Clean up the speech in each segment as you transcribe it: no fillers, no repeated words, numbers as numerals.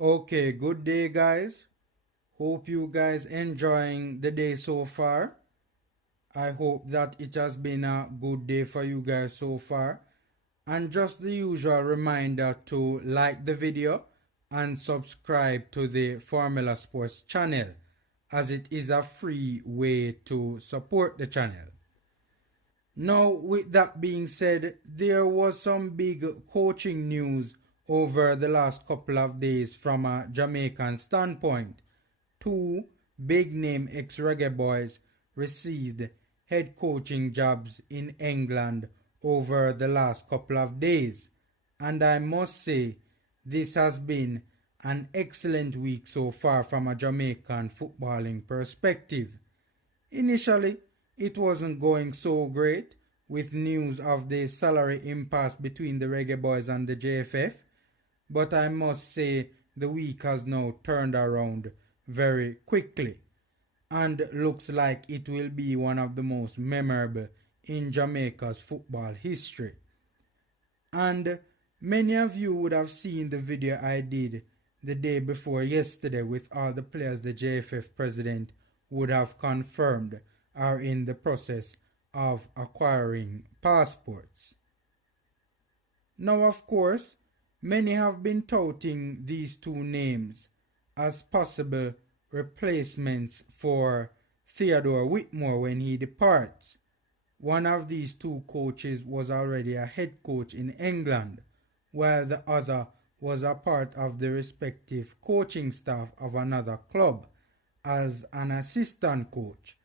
Okay, good day guys. Hope you guys enjoying the day so far. I hope that it has been a good day for you guys so far. And just the usual reminder to like the video and subscribe to the Formula Sports channel, as it is a free way to support the channel. Now, with that being said, there was some big coaching news over the last couple of days from a Jamaican standpoint. Two big name ex Reggae boys received head coaching jobs in England over the last couple of days. And I must say, this has been an excellent week so far from a Jamaican footballing perspective. Initially, it wasn't going so great with news of the salary impasse between the Reggae Boys and the JFF, but I must say the week has now turned around very quickly and looks like it will be one of the most memorable in Jamaica's football history. And many of you would have seen the video I did the day before yesterday with all the players the JFF president would have confirmed are in the process of acquiring passports. Now, of course, many have been touting these two names as possible replacements for Theodore Whitmore when he departs. One of these two coaches was already a head coach in England, while the other was a part of the respective coaching staff of another club as an assistant coach,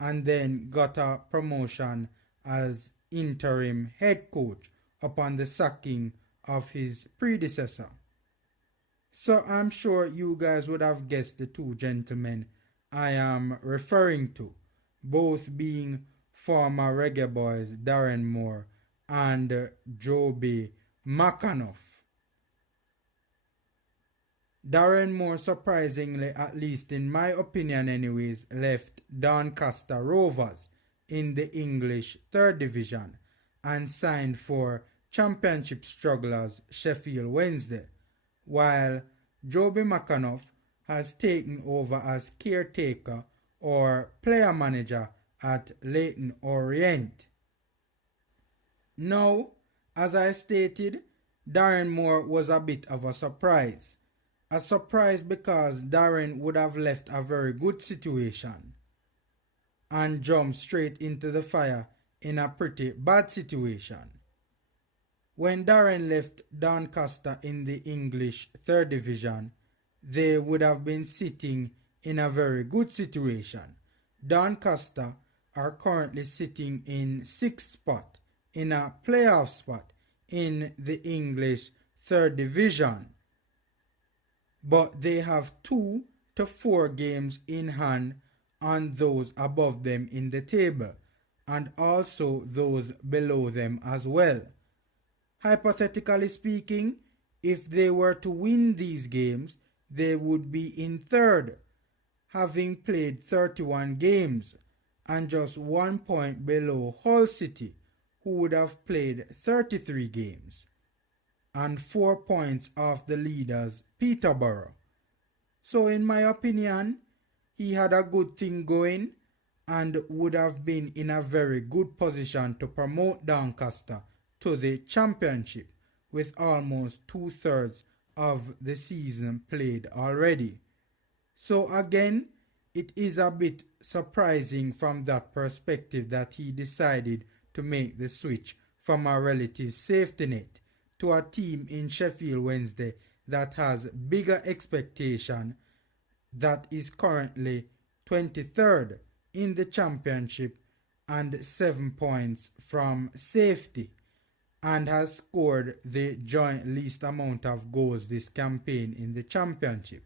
and then got a promotion as interim head coach upon the sacking of his predecessor. So I'm sure you guys would have guessed the two gentlemen I am referring to, both being former Reggae Boys Darren Moore and Jobi McAnuff. Darren Moore, surprisingly, at least in my opinion anyways, left Doncaster Rovers in the English 3rd Division and signed for Championship strugglers Sheffield Wednesday, while Jobi McAnuff has taken over as caretaker or player manager at Leyton Orient. Now, as I stated, Darren Moore was a bit of a surprise. A surprise because Darren would have left a very good situation and jumped straight into the fire in a pretty bad situation. When Darren left Doncaster in the English 3rd Division, they would have been sitting in a very good situation. Doncaster are currently sitting in 6th spot, in a playoff spot in the English 3rd Division. But they have 2 to 4 games in hand on those above them in the table, and also those below them as well. Hypothetically speaking, if they were to win these games, they would be in 3rd, having played 31 games, and just 1 point below Hull City, who would have played 33 games, and 4 points off the leaders Peterborough. So in my opinion, he had a good thing going and would have been in a very good position to promote Doncaster to the championship with almost 2/3 of the season played already. So again, it is a bit surprising from that perspective that he decided to make the switch from a relative safety net to a team in Sheffield Wednesday that has bigger expectation, that is currently 23rd in the championship and 7 points from safety, and has scored the joint least amount of goals this campaign in the championship.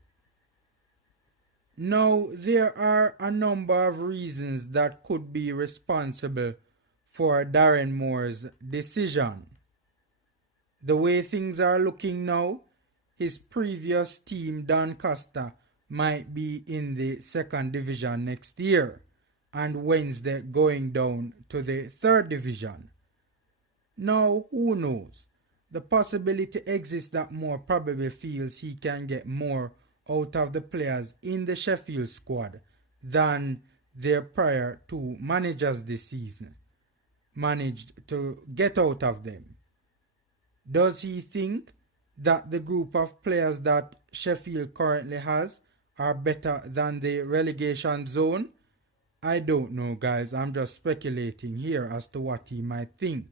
Now, there are a number of reasons that could be responsible for Darren Moore's decision. The way things are looking now, his previous team Doncaster might be in the 2nd Division next year, and Wednesday going down to the 3rd Division. Now, who knows? The possibility exists that Moore probably feels he can get more out of the players in the Sheffield squad than their prior two managers this season managed to get out of them. Does he think that the group of players that Sheffield currently has are better than the relegation zone? I don't know, guys. I'm just speculating here as to what he might think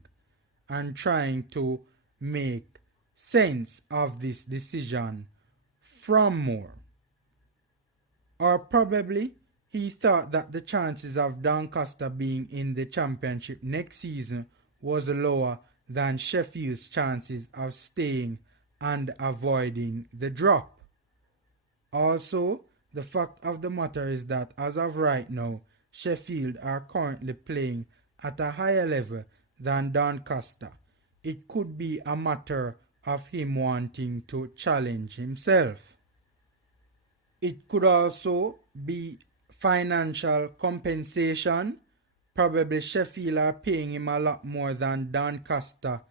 and trying to make sense of this decision from Moore. Or probably he thought that the chances of Doncaster being in the championship next season was lower than Sheffield's chances of staying and avoiding the drop. Also, the fact of the matter is that as of right now, Sheffield are currently playing at a higher level than Doncaster. It could be a matter of him wanting to challenge himself. It could also be financial compensation. Probably Sheffield are paying him a lot more than Doncaster,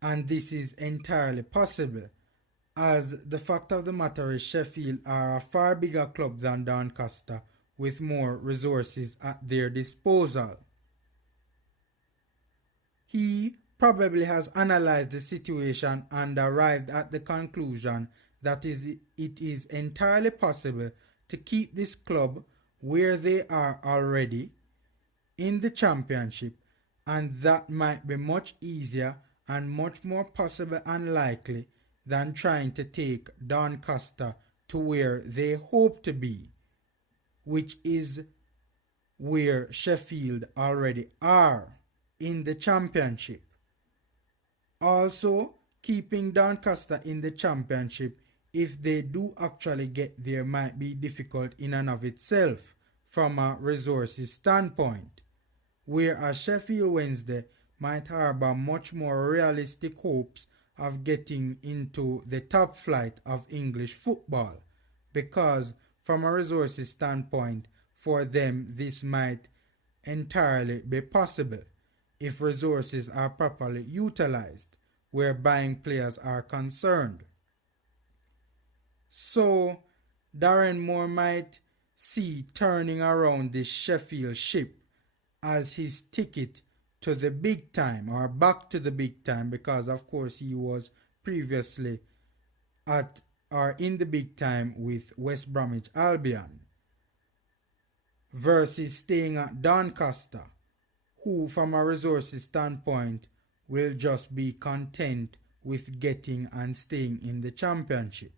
and this is entirely possible, as the fact of the matter is Sheffield are a far bigger club than Doncaster with more resources at their disposal. He probably has analyzed the situation and arrived at the conclusion that it is entirely possible to keep this club where they are already in the championship, and that might be much easier and much more possible and likely than trying to take Doncaster to where they hope to be, which is where Sheffield already are in the championship. Also, keeping Doncaster in the championship, if they do actually get there, might be difficult in and of itself from a resources standpoint, whereas Sheffield Wednesday might harbor much more realistic hopes of getting into the top flight of English football, because from a resources standpoint, for them this might entirely be possible if resources are properly utilized where buying players are concerned. So Darren Moore might see turning around this Sheffield ship as his ticket to the big time, or back to the big time, because of course he was previously at or in the big time with West Bromwich Albion, versus staying at Doncaster, who from a resources standpoint will just be content with getting and staying in the championship.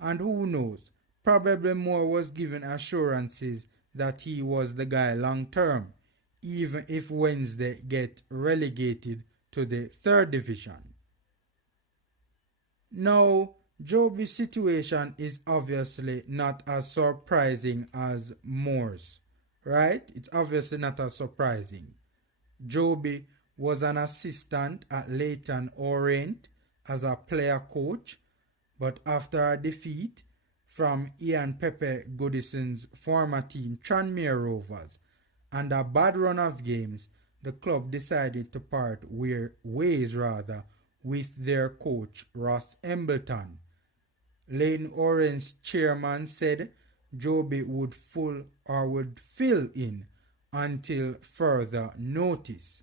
And who knows, probably Moore was given assurances that he was the guy long term, even if Wednesday get relegated to the third division. Now, Jobi's situation is obviously not as surprising as Moore's, right? It's obviously not as surprising. Jobi was an assistant at Leyton Orient as a player coach, but after a defeat from Ian Pepe Goodison's former team Tranmere Rovers and a bad run of games, the club decided to part ways with their coach Ross Embleton. Leyton Orient's chairman said Jobi would fill in until further notice.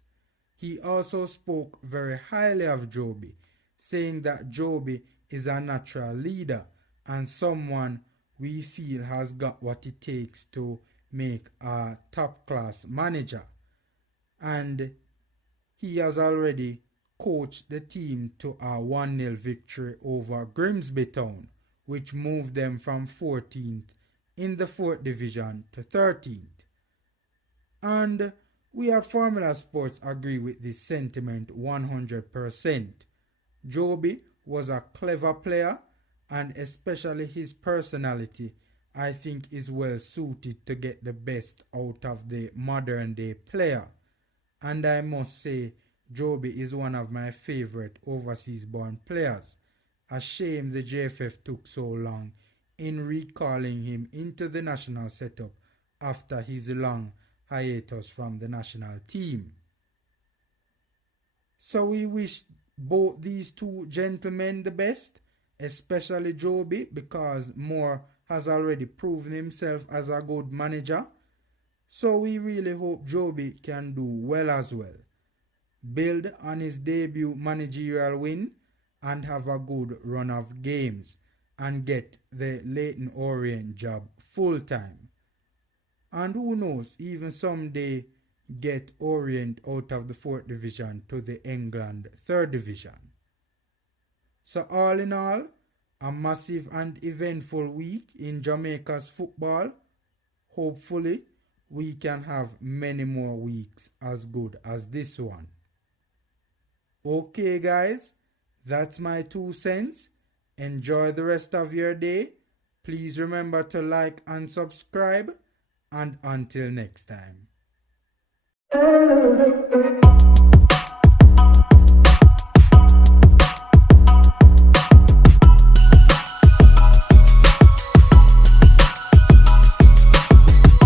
He also spoke very highly of Jobi, saying that Jobi is a natural leader and someone we feel has got what it takes to make a top-class manager. And he has already coached the team to a 1-0 victory over Grimsby Town, which moved them from 14th in the 4th division to 13th. And we at Formula Sports agree with this sentiment 100%. Jobi was a clever player, and especially his personality, I think, is well suited to get the best out of the modern day player. And I must say, Jobi is one of my favorite overseas born players. A shame the JFF took so long in recalling him into the national setup after his long hiatus from the national team. So we wish both these two gentlemen the best, especially Jobi, because Moore has already proven himself as a good manager. So we really hope Jobi can do well as well, build on his debut managerial win, and have a good run of games and get the Leyton Orient job full time. And who knows, even someday get Orient out of the 4th division to the England 3rd division. So all in all, a massive and eventful week in Jamaica's football. Hopefully, we can have many more weeks as good as this one. Okay guys, that's my 2 cents. Enjoy the rest of your day. Please remember to like and subscribe. And until next time.